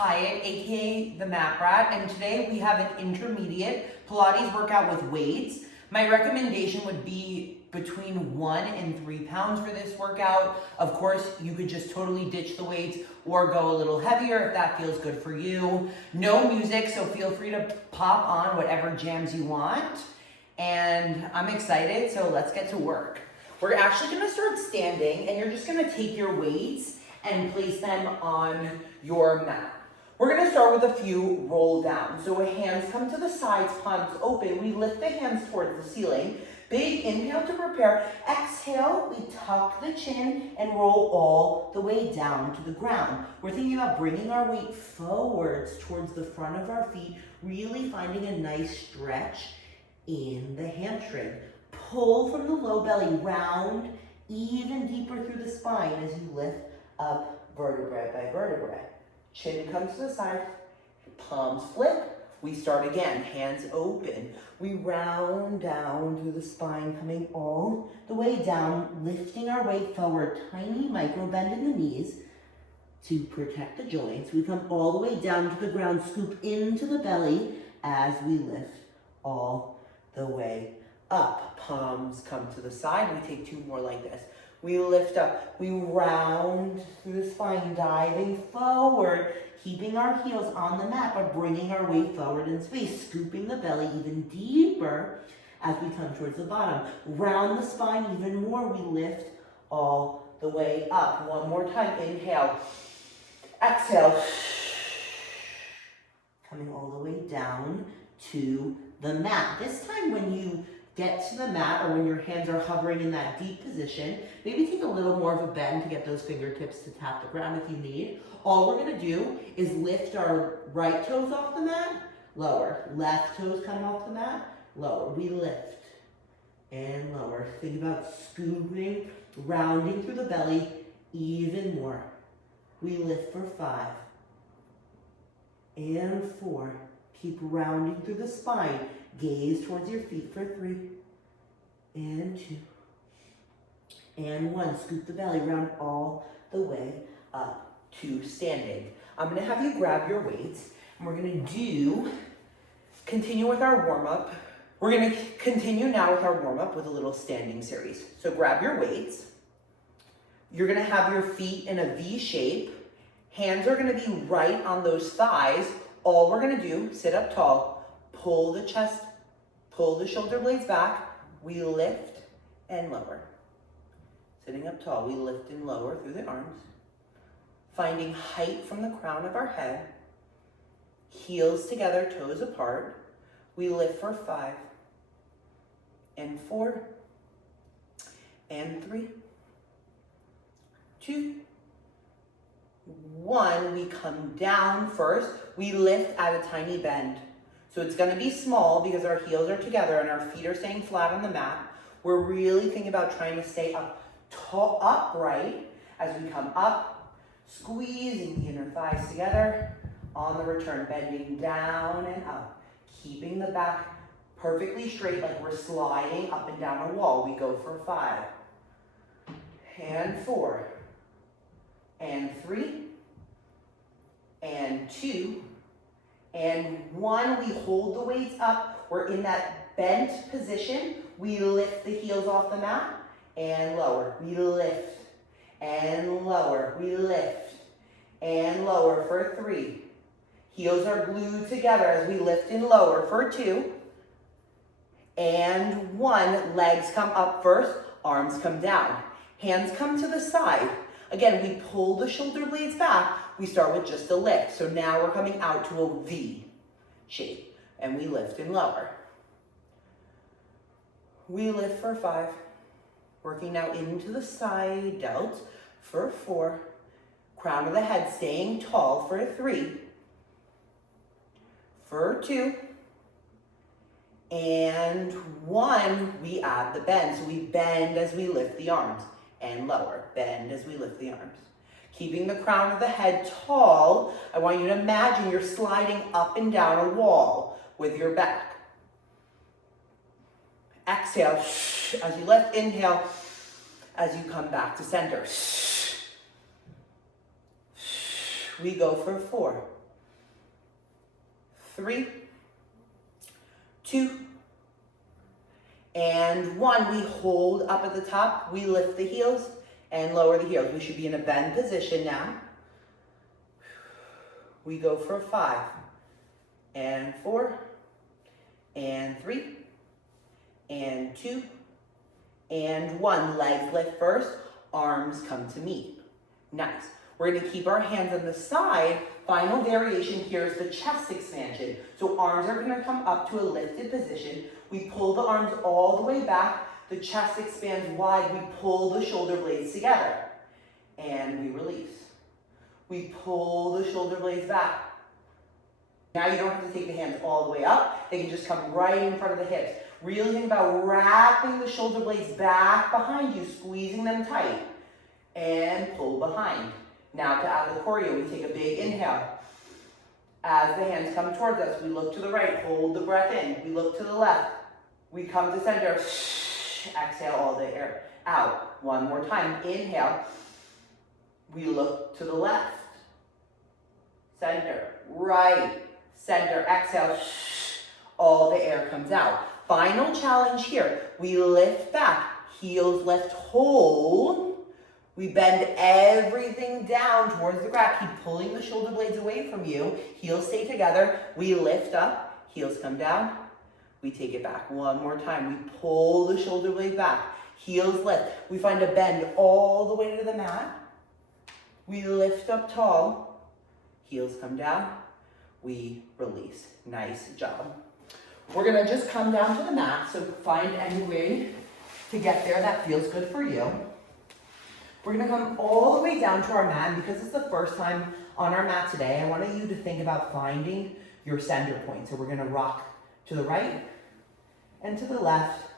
Hyatt, aka the Mat Brat, and today we have an intermediate Pilates workout with weights. My recommendation would be between 1 and 3 pounds for this workout. Of course, you could just totally ditch the weights or go a little heavier if that feels good for you. No music, so feel free to pop on whatever jams you want. And I'm excited, so let's get to work. We're actually gonna start standing, and you're just gonna take your weights and place them on your mat. We're gonna start with a few roll down. So hands come to the sides, palms open. We lift the hands towards the ceiling. Big inhale to prepare. Exhale, we tuck the chin and roll all the way down to the ground. We're thinking about bringing our weight forwards towards the front of our feet, really finding a nice stretch in the hamstring. Pull from the low belly, round even deeper through the spine as you lift up vertebrae by vertebrae. Chin comes to the side, palms flip. We start again, hands open. We round down through the spine, coming all the way down, lifting our weight forward. Tiny micro bend in the knees to protect the joints. We come all the way down to the ground, scoop into the belly as we lift all the way up. Palms come to the side. We take 2 more like this. We lift up, we round through the spine, diving forward, keeping our heels on the mat, but bringing our weight forward in space, scooping the belly even deeper as we come towards the bottom. Round the spine even more, we lift all the way up. One more time, inhale, exhale, coming all the way down to the mat. This time when you get to the mat or when your hands are hovering in that deep position, maybe take a little more of a bend to get those fingertips to tap the ground if you need. All we're gonna do is lift our right toes off the mat, lower. Left toes come off the mat, lower. We lift and lower. Think about scooping, rounding through the belly even more. We lift for 5 and 4. Keep rounding through the spine. Gaze towards your feet for 3 and 2 and 1. Scoop the belly, round all the way up to standing. I'm gonna have you grab your weights and we're gonna continue with our warm-up. We're gonna continue now with our warm-up with a little standing series. So grab your weights. You're gonna have your feet in a V shape. Hands are gonna be right on those thighs. All we're gonna do, sit up tall, pull the chest, pull the shoulder blades back. We lift and lower. Sitting up tall, we lift and lower through the arms. Finding height from the crown of our head. Heels together, toes apart. We lift for 5 and 4 and 3, 2, 1. We come down first. We lift at a tiny bend. So it's gonna be small because our heels are together and our feet are staying flat on the mat. We're really thinking about trying to stay upright as we come up, squeezing the inner thighs together. On the return, bending down and up, keeping the back perfectly straight like we're sliding up and down a wall. We go for 5 and 4 and 3 and 2 and 1. We hold the weights up. We're in that bent position. We lift the heels off the mat and lower. We lift and lower. We lift and lower for 3. Heels are glued together as we lift and lower for 2 and 1. Legs come up first, arms come down. Hands come to the side. Again, we pull the shoulder blades back. We start with just a lift. So now we're coming out to a V shape and we lift and lower. We lift for 5. Working now into the side delts for 4. Crown of the head staying tall for 3. For 2. And 1, we add the bend. So we bend as we lift the arms and lower. Bend as we lift the arms. Keeping the crown of the head tall, I want you to imagine you're sliding up and down a wall with your back. Exhale as you lift, inhale as you come back to center. We go for 4 3, 2, and 1. We hold up at the top. We lift the heels and lower the heels. We should be in a bend position now. We go for 5, and 4, and 3, and 2, and 1. Legs lift first, arms come to meet. Nice. We're going to keep our hands on the side. Final variation here is the chest expansion. So arms are going to come up to a lifted position. We pull the arms all the way back. The chest expands wide. We pull the shoulder blades together. And we release. We pull the shoulder blades back. Now you don't have to take the hands all the way up. They can just come right in front of the hips. Really think about wrapping the shoulder blades back behind you, squeezing them tight, and pull behind. Now to add the choreo, we take a big inhale. As the hands come towards us, we look to the right, hold the breath in. We look to the left. We come to center. Exhale all the air out. One more time. Inhale. We look to the left. Center. Right. Center. Exhale. All the air comes out. Final challenge here. We lift back. Heels lift, hold. We bend everything down towards the ground. Keep pulling the shoulder blades away from you. Heels stay together. We lift up. Heels come down. We take it back. One more time. We pull the shoulder blade back. Heels lift. We find a bend all the way to the mat. We lift up tall. Heels come down. We release. Nice job. We're going to just come down to the mat. So find any way to get there that feels good for you. We're going to come all the way down to our mat. And because it's the first time on our mat today, I want you to think about finding your center point. So we're going to rock to the right and to the left.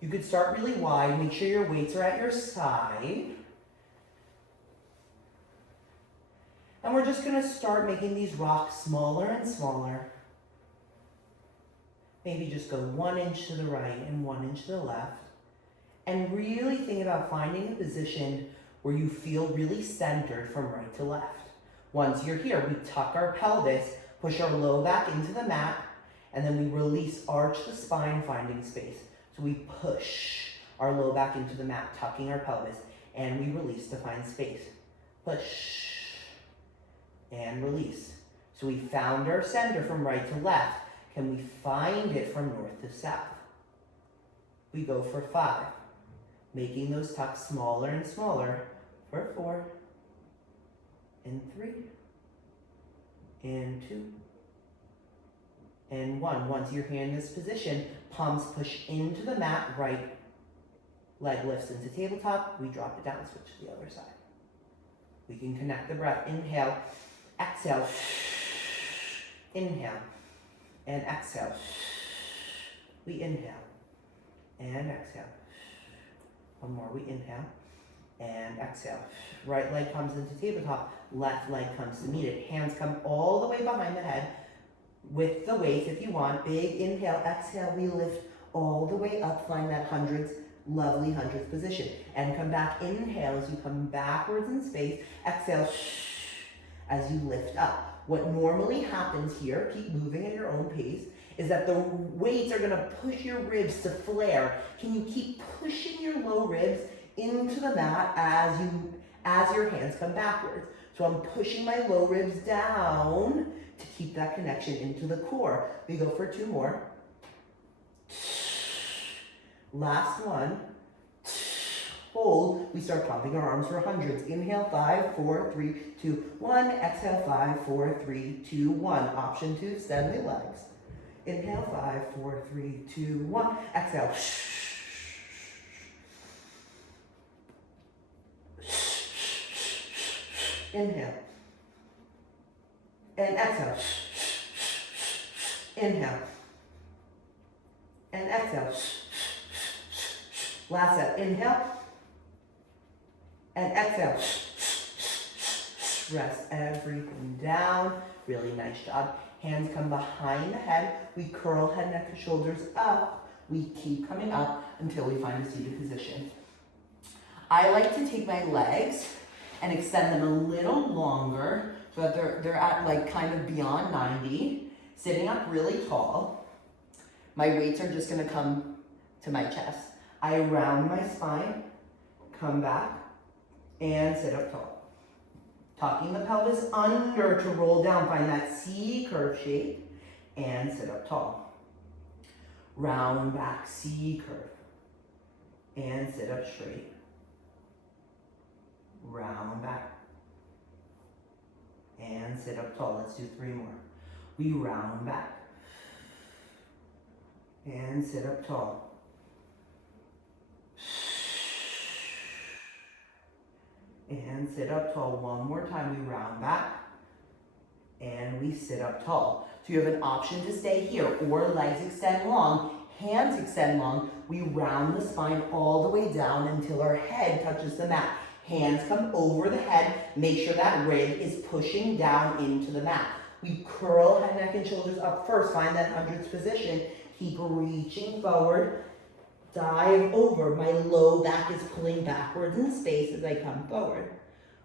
You could start really wide. Make sure your weights are at your side. And we're just going to start making these rocks smaller and smaller. Maybe just go 1 inch to the right and 1 inch to the left. And really think about finding a position where you feel really centered from right to left. Once you're here, we tuck our pelvis, push our low back into the mat, and then we release, arch the spine, finding space. So we push our low back into the mat, tucking our pelvis, and we release to find space. Push and release. So we found our center from right to left. Can we find it from north to south? We go for 5. Making those tucks smaller and smaller for 4, and 3, and 2, and 1. Once you're here in this position, palms push into the mat, right leg lifts into tabletop, we drop it down, switch to the other side. We can connect the breath. Inhale, exhale, inhale, and exhale. We inhale, and exhale. One more, we inhale and exhale. Right leg comes into tabletop, left leg comes to meet it. Hands come all the way behind the head with the weight if you want. Big inhale, exhale, we lift all the way up, find that hundreds, lovely hundreds position. And come back, inhale as you come backwards in space, exhale as you lift up. What normally happens here, keep moving at your own pace, is that the weights are gonna push your ribs to flare. Can you keep pushing your low ribs into the mat as your hands come backwards? So I'm pushing my low ribs down to keep that connection into the core. We go for 2 more. Last one. Hold. We start pumping our arms for hundreds. Inhale, 5, 4, 3, 2, 1. Exhale, 5, 4, 3, 2, 1. Option 2, extend the legs. Inhale, 5, 4, 3, 2, 1. Exhale. Inhale. And exhale. Inhale. And exhale. Last set. Inhale. And exhale. Rest everything down. Really nice job. Hands come behind the head. We curl head, neck, and shoulders up. We keep coming up until we find a seated position. I like to take my legs and extend them a little longer so that they're at like kind of beyond 90. Sitting up really tall. My weights are just gonna come to my chest. I round my spine, come back, and sit up tall. Tucking the pelvis under to roll down, find that C curve shape, and sit up tall. Round back, C curve, and sit up straight. Round back, and sit up tall. Let's do 3 more. We round back, and sit up tall. And sit up tall. One more time. We round back, and we sit up tall. So you have an option to stay here, or legs extend long, hands extend long. We round the spine all the way down until our head touches the mat. Hands come over the head. Make sure that rib is pushing down into the mat. We curl head, neck, and shoulders up first. Find that hundreds position. Keep reaching forward. Dive over. My low back is pulling backwards in space as I come forward.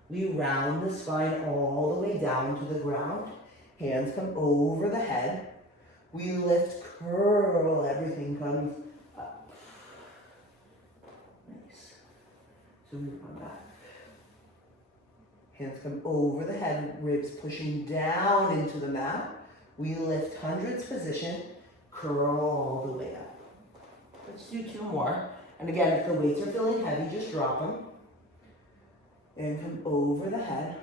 We round the spine all the way down to the ground. Hands come over the head. We lift, curl, everything comes up. Nice. So we come back. Hands come over the head, ribs pushing down into the mat. We lift hundreds position, curl all the way up. Let's do 2 more. And again, if the weights are feeling heavy, just drop them. And come over the head.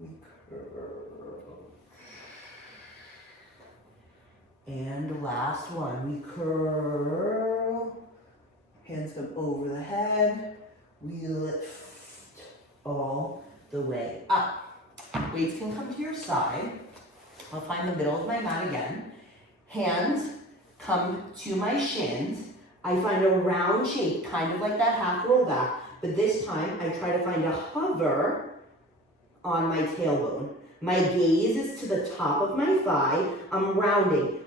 We curl. And last one, we curl. Hands come over the head. We lift all the way up. Weights can come to your side. I'll find the middle of my mat again. Hands come to my shins. I find a round shape, kind of like that half roll back, but this time I try to find a hover on my tailbone. My gaze is to the top of my thigh. I'm rounding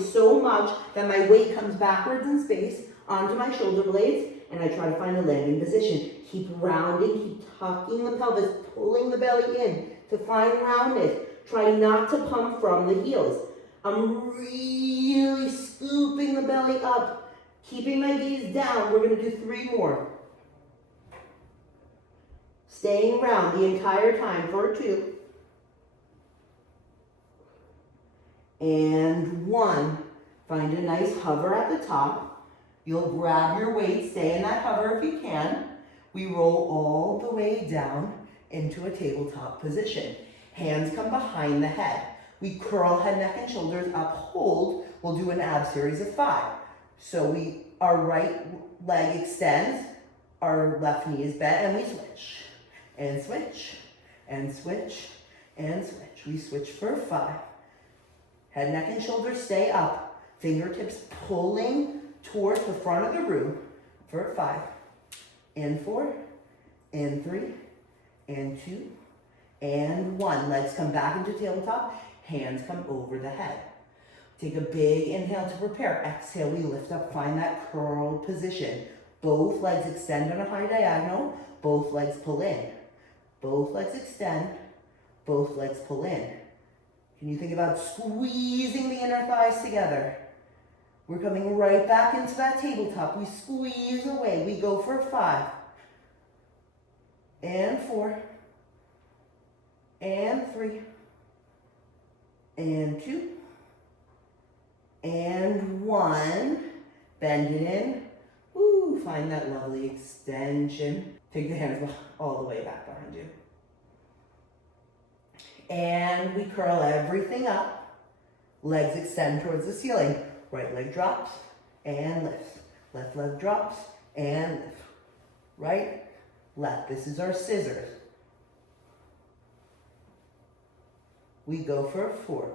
so much that my weight comes backwards in space onto my shoulder blades, and I try to find a landing position. Keep rounding, keep tucking the pelvis, pulling the belly in to find roundness. Try not to pump from the heels. I'm really scooping the belly up, keeping my gaze down. We're gonna do 3 more. Staying round the entire time for 2. And 1. Find a nice hover at the top. You'll grab your weight, stay in that hover if you can. We roll all the way down into a tabletop position. Hands come behind the head. We curl head, neck, and shoulders up, hold. We'll do an ab series of 5. So our right leg extends, our left knee is bent, and we switch. And switch, and switch, and switch. We switch for 5. Head, neck, and shoulders stay up. Fingertips pulling towards the front of the room for 5. And 4, and 3, and 2, and 1. Legs come back into tabletop. Hands come over the head. Take a big inhale to prepare. Exhale, we lift up, find that curled position. Both legs extend on a high diagonal. Both legs pull in. Both legs extend. Both legs pull in. Can you think about squeezing the inner thighs together? We're coming right back into that tabletop. We squeeze away. We go for 5. And 4. And 3. And 2. And 1. Bend it in. Woo, find that lovely extension. Take the hands all the way back behind you. And we curl everything up. Legs extend towards the ceiling. Right leg drops and lifts. Left leg drops and lifts. Right, left. This is our scissors. We go for 4.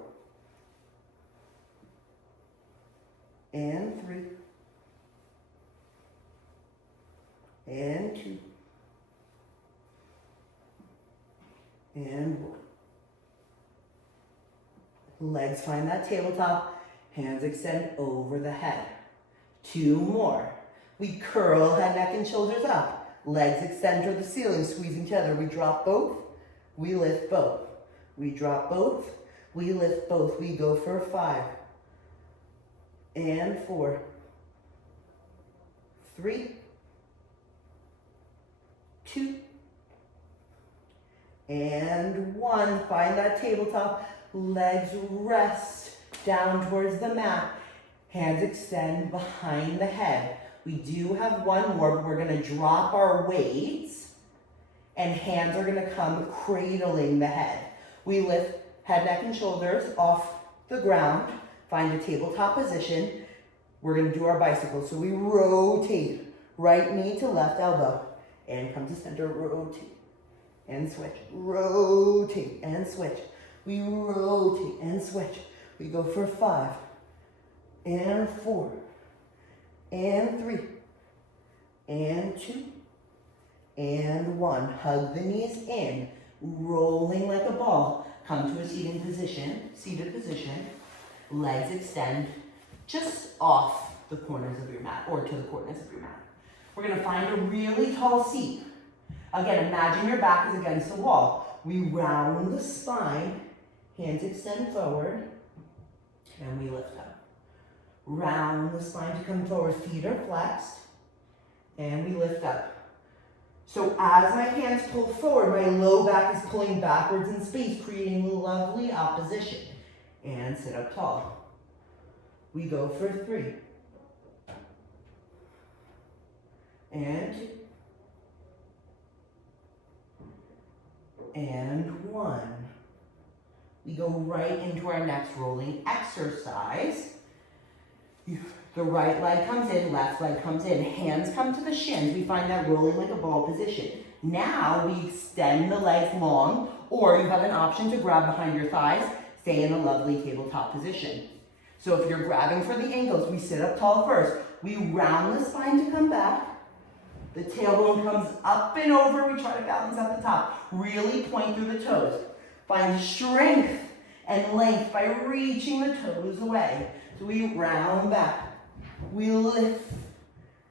And 3. And 2. And 1. Legs find that tabletop. Hands extend over the head. 2 more. We curl head, neck, and shoulders up. Legs extend toward the ceiling, squeezing each other. We drop both. We lift both. We drop both. We lift both. We go for 5 and 4, 3, 2, and 1. Find that tabletop. Legs rest down towards the mat. Hands extend behind the head. We do have one more, but we're gonna drop our weights and hands are gonna come cradling the head. We lift head, neck, and shoulders off the ground. Find a tabletop position. We're gonna do our bicycle. So we rotate right knee to left elbow and come to center, rotate and switch, rotate and switch. We rotate and switch. We go for 5 and 4 and 3 and 2 and 1. Hug the knees in, rolling like a ball. Come to a seated position. Legs extend just off the corners of your mat or to the corners of your mat. We're gonna find a really tall seat. Again, imagine your back is against the wall. We round the spine, hands extend forward, and we lift up. Round the spine to come forward, feet are flexed, and we lift up. So as my hands pull forward, my low back is pulling backwards in space, creating lovely opposition. And sit up tall. We go for 3. And 2. And 1. We go right into our next rolling exercise. The right leg comes in, left leg comes in. Hands come to the shins. We find that rolling like a ball position. Now we extend the legs long, or you have an option to grab behind your thighs, stay in a lovely tabletop position. So if you're grabbing for the ankles, we sit up tall first. We round the spine to come back. The tailbone comes up and over. We try to balance at the top. Really point through the toes. Find strength and length by reaching the toes away. So we round back. We lift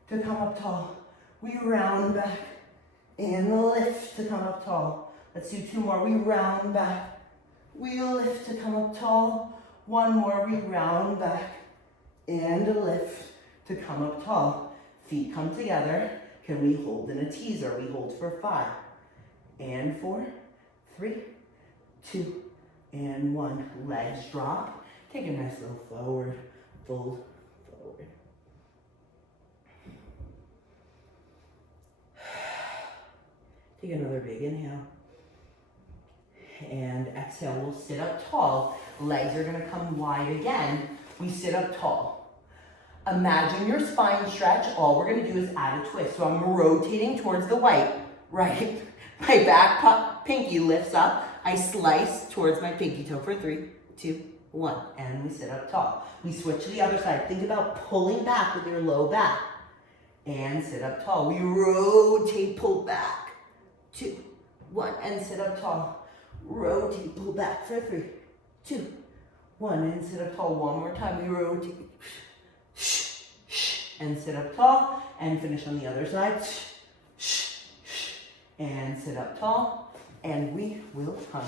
to come up tall. We round back and lift to come up tall. Let's do 2 more. We round back. We lift to come up tall. 1 more. We round back and lift to come up tall. Feet come together. Can we hold in a teaser? We hold for 5 and 4, 3, 2, and 1. Legs drop. Take a nice little forward fold forward. Take another big inhale. And exhale, we'll sit up tall. Legs are gonna come wide again. We sit up tall. Imagine your spine stretch. All we're gonna do is add a twist. So I'm rotating towards the right. My back pinky lifts up. I slice towards my pinky toe for 3, 2, 1, and we sit up tall. We switch to the other side. Think about pulling back with your low back. And sit up tall. We rotate, pull back. 2, 1, and sit up tall. Rotate, pull back for 3, 2, 1, and sit up tall. One more time. We rotate. And sit up tall. And finish on the other side. And sit up tall. And we will come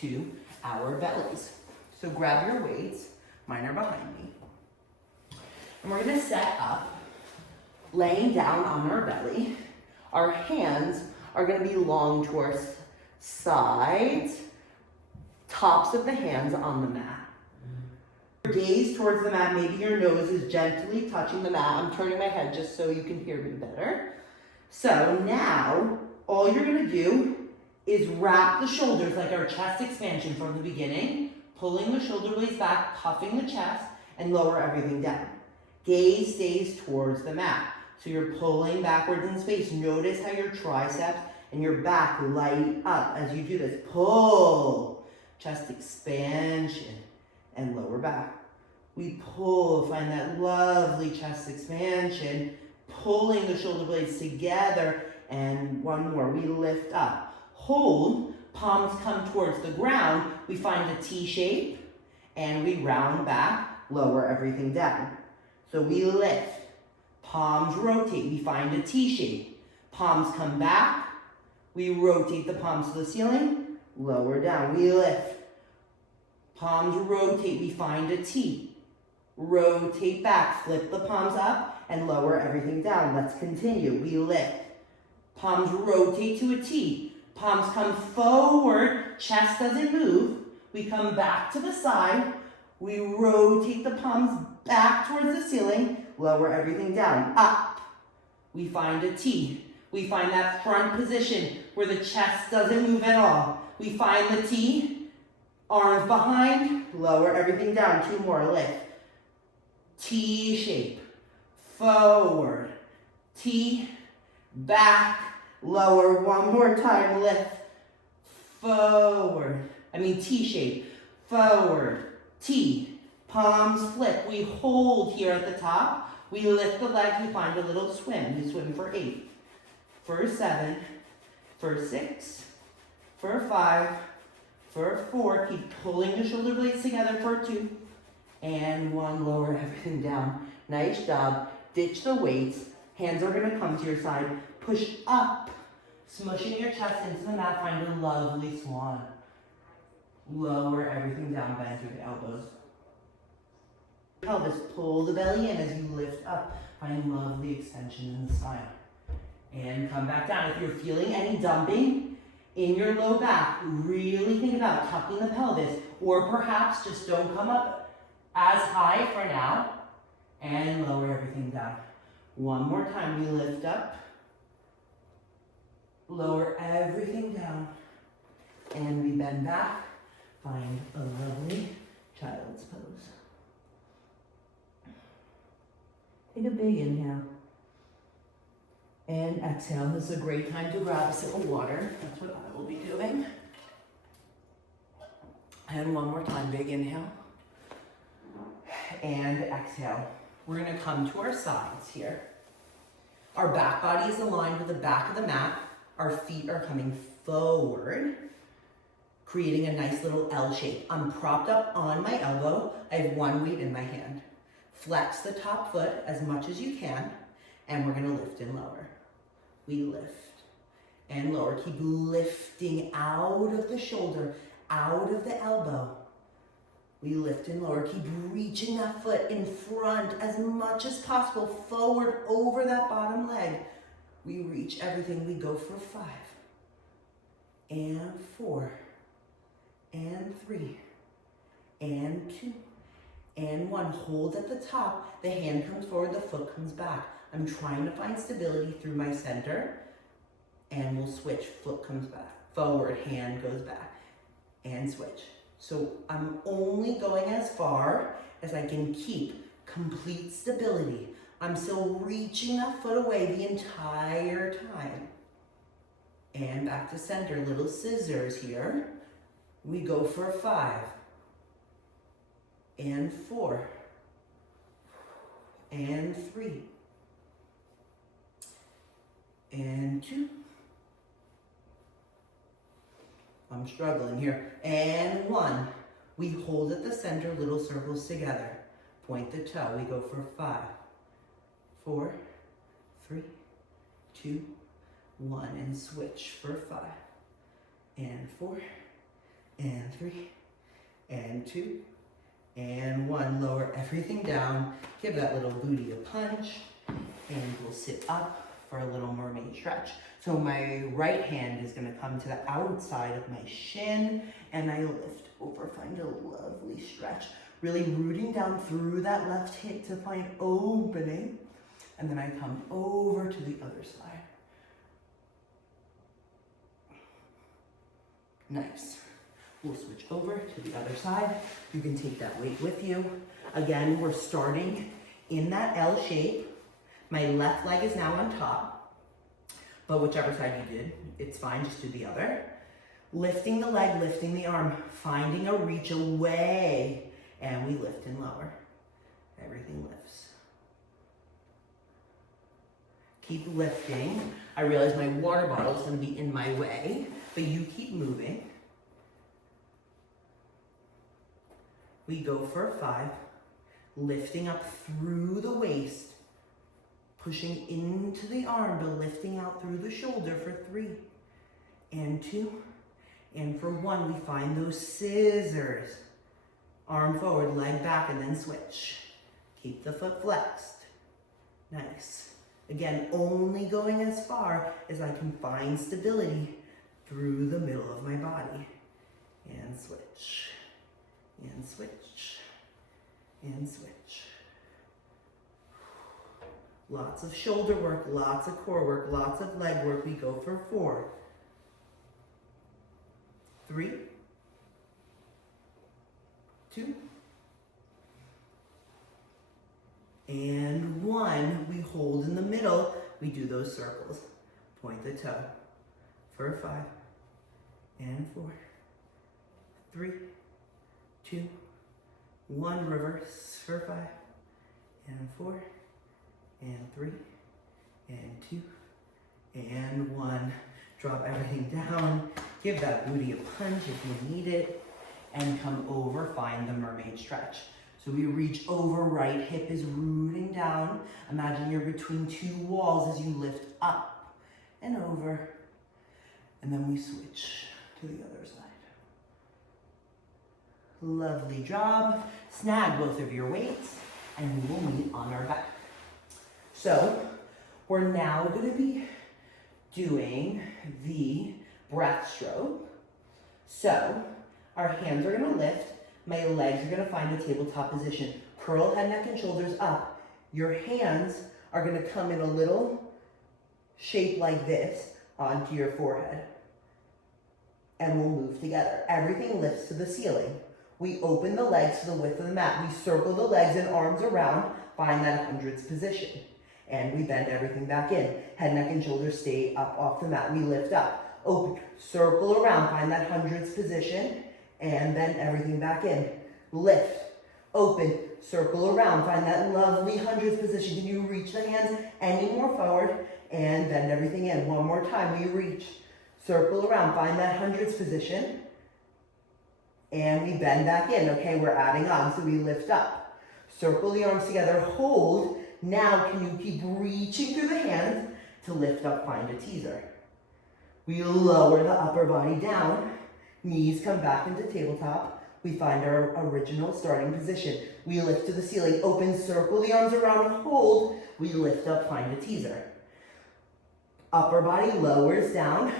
to our bellies. So grab your weights. Mine are behind me. And we're going to set up, laying down on our belly. Our hands are going to be long to our sides, tops of the hands on the mat. Gaze towards the mat. Maybe your nose is gently touching the mat. I'm turning my head just so you can hear me better. So now, all you're going to do is wrap the shoulders like our chest expansion from the beginning, pulling the shoulder blades back, puffing the chest, and lower everything down. Gaze stays towards the mat. So you're pulling backwards in space. Notice how your triceps and your back light up as you do this. Pull, chest expansion, and lower back. We pull, find that lovely chest expansion, pulling the shoulder blades together, and 1 more. We lift up. Hold, palms come towards the ground. We find a T shape, and we round back, lower everything down. So we lift, palms rotate. We find a T shape. Palms come back. We rotate the palms to the ceiling, lower down. We lift. Palms rotate, we find a T. Rotate back, flip the palms up and lower everything down. Let's continue. We lift. Palms rotate to a T. Palms come forward, chest doesn't move. We come back to the side. We rotate the palms back towards the ceiling, lower everything down. Up. We find a T. We find that front position where the chest doesn't move at all. We find the T, arms behind, lower everything down. 2 more, lift. T shape, forward, T, back, lower. 1 more time, lift, forward. T shape, forward, T, palms flip. We hold here at the top. We lift the legs, we find a little swim. We swim for 8, for 7, for 6, for 5, for 4. Keep pulling the shoulder blades together for 2. And 1, lower everything down. Nice job. Ditch the weights. Hands are gonna come to your side. Push up. Smushing your chest into the mat. Find a lovely swan. Lower everything down, bend through the elbows. Pelvis, pull the belly in as you lift up. Find lovely extension in the spine. And come back down. If you're feeling any dumping in your low back, really think about tucking the pelvis, or perhaps just don't come up as high for now, and lower everything down. 1 more time, we lift up, lower everything down, and we bend back, find a lovely child's pose. Take a big inhale, and exhale. This is a great time to grab a sip of water. That's what I will be doing. And 1 more time, big inhale. And exhale. We're gonna come to our sides here. Our back body is aligned with the back of the mat. Our feet are coming forward, creating a nice little L shape. I'm propped up on my elbow. I have 1 weight in my hand. Flex the top foot as much as you can, and we're gonna lift and lower. We lift and lower. Keep lifting out of the shoulder, out of the elbow. We lift and lower. Keep reaching that foot in front as much as possible, forward over that bottom leg. We reach everything. We go for 5, and 4, and 3, and 2, and 1. Hold at the top. The hand comes forward, the foot comes back. I'm trying to find stability through my center, and we'll switch. Foot comes back, forward, hand goes back, and switch. So I'm only going as far as I can keep complete stability. I'm still reaching that foot away the entire time. And back to center, little scissors here. We go for 5, and 4, and 3, and 2. I'm struggling here. And 1. We hold at the center, little circles together. Point the toe. We go for 5, 4, 3, 2, 1. And switch for 5, and 4, and 3, and 2, and 1. Lower everything down. Give that little booty a punch. And we'll sit up for a little mermaid stretch. So my right hand is gonna come to the outside of my shin, and I lift over, find a lovely stretch. Really rooting down through that left hip to find opening. And then I come over to the other side. Nice. We'll switch over to the other side. You can take that weight with you. Again, we're starting in that L shape. My left leg is now on top, but whichever side you did, it's fine, just do the other. Lifting the leg, lifting the arm, finding a reach away, and we lift and lower. Everything lifts. Keep lifting. I realize my water bottle is gonna be in my way, but you keep moving. We go for 5, lifting up through the waist, pushing into the arm, but lifting out through the shoulder for 3, and 2, and for 1. We find those scissors. Arm forward, leg back, and then switch. Keep the foot flexed. Nice. Again, only going as far as I can find stability through the middle of my body. And switch. And switch. And switch. Lots of shoulder work, lots of core work, lots of leg work. We go for 4, 3, 2, and 1. We hold in the middle. We do those circles. Point the toe for 5, and 4, 3, 2, 1. Reverse for 5, and 4, and 3, and 2, and 1. Drop everything down. Give that booty a punch if you need it. And come over, find the mermaid stretch. So we reach over, right hip is rooting down. Imagine you're between 2 walls as you lift up and over. And then we switch to the other side. Lovely job. Snag both of your weights and we will meet on our back. So we're now going to be doing the breaststroke. So our hands are going to lift. My legs are going to find a tabletop position. Curl head, neck, and shoulders up. Your hands are going to come in a little shape like this onto your forehead. And we'll move together. Everything lifts to the ceiling. We open the legs to the width of the mat. We circle the legs and arms around. Find that hundreds position. And we bend everything back in. Head, neck, and shoulders stay up off the mat. We lift up. Open. Circle around. Find that hundreds position. And bend everything back in. Lift. Open. Circle around. Find that lovely hundreds position. Can you reach the hands any more forward? And bend everything in. One more time. We reach. Circle around. Find that hundreds position. And we bend back in. Okay, we're adding on. So we lift up. Circle the arms together. Hold. Now, can you keep reaching through the hands to lift up, find a teaser. We lower the upper body down. Knees come back into tabletop. We find our original starting position. We lift to the ceiling. Open, circle the arms around, hold. We lift up, find a teaser. Upper body lowers down.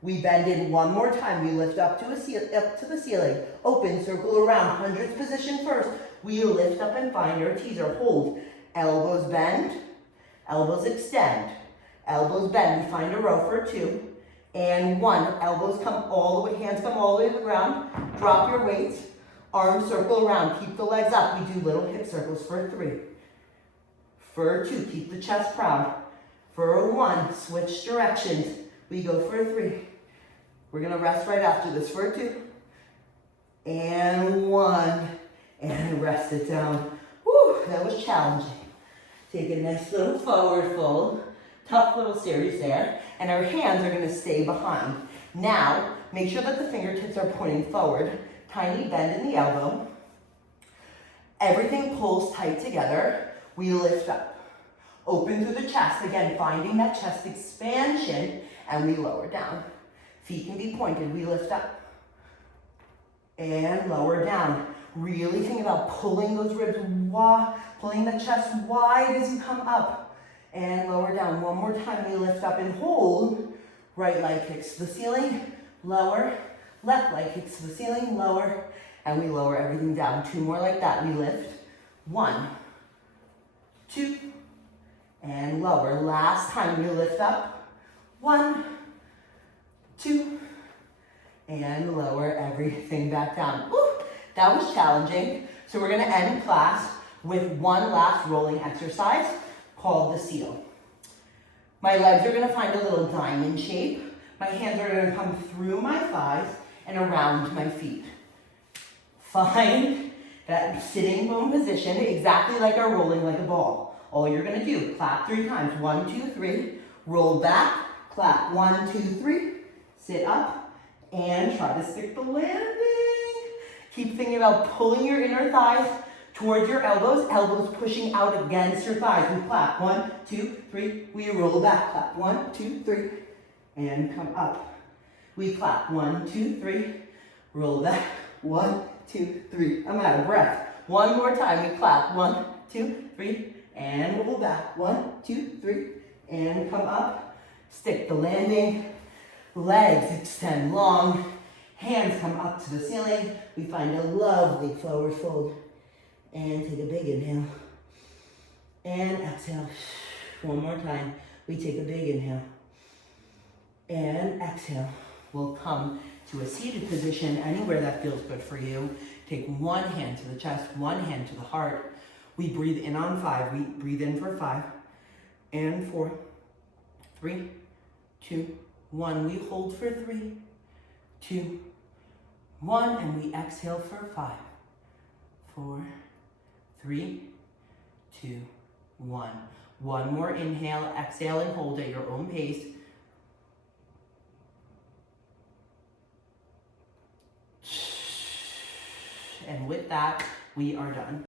We bend in one more time. We lift up to the ceiling. Open, circle around, hundreds position first. We lift up and find our teaser. Hold. Elbows bend, elbows extend, elbows bend. We find a row for 2 and 1. Elbows come all the way, hands come all the way to the ground. Drop your weights, arms circle around. Keep the legs up. We do little hip circles for 3. For 2, keep the chest proud. For 1, switch directions. We go for 3. We're gonna rest right after this for 2 and 1 and rest it down. Whew, that was challenging. Take a nice little forward fold, tough little series there, and our hands are going to stay behind. Now, make sure that the fingertips are pointing forward, tiny bend in the elbow. Everything pulls tight together. We lift up. Open through the chest, again, finding that chest expansion, and we lower down. Feet can be pointed, we lift up. And lower down. Really think about pulling those ribs wide, pulling the chest wide as you come up. And lower down. One more time, we lift up and hold. Right leg kicks to the ceiling, lower. Left leg kicks to the ceiling, lower. And we lower everything down. 2 more like that. We lift. 1, 2, and lower. Last time, we lift up. 1, 2, and lower everything back down. Woo! That was challenging. So we're gonna end class with one last rolling exercise called the seal. My legs are gonna find a little diamond shape. My hands are gonna come through my thighs and around my feet. Find that sitting bone position exactly like our rolling like a ball. All you're gonna do, clap 3 times. 1, 2, 3, roll back, clap 1, 2, 3, sit up, and try to stick the landing. Keep thinking about pulling your inner thighs towards your elbows, elbows pushing out against your thighs. We clap, 1, 2, 3, we roll back, clap, 1, 2, 3, and come up. We clap, 1, 2, 3, roll back, 1, 2, 3. I'm out of breath. One more time, we clap. 1, 2, 3, and roll back. 1, 2, 3, and come up. Stick the landing. Legs extend long. Hands come up to the ceiling. We find a lovely forward fold. And take a big inhale. And exhale. One more time. We take a big inhale. And exhale. We'll come to a seated position, anywhere that feels good for you. Take one hand to the chest, one hand to the heart. We breathe in on 5. We breathe in for 5 and 4, 3, 2, 1. We hold for 3, 2, 1, and we exhale for 5, 4, 3, 2, 1. One more inhale, exhale, and hold at your own pace. And with that, we are done.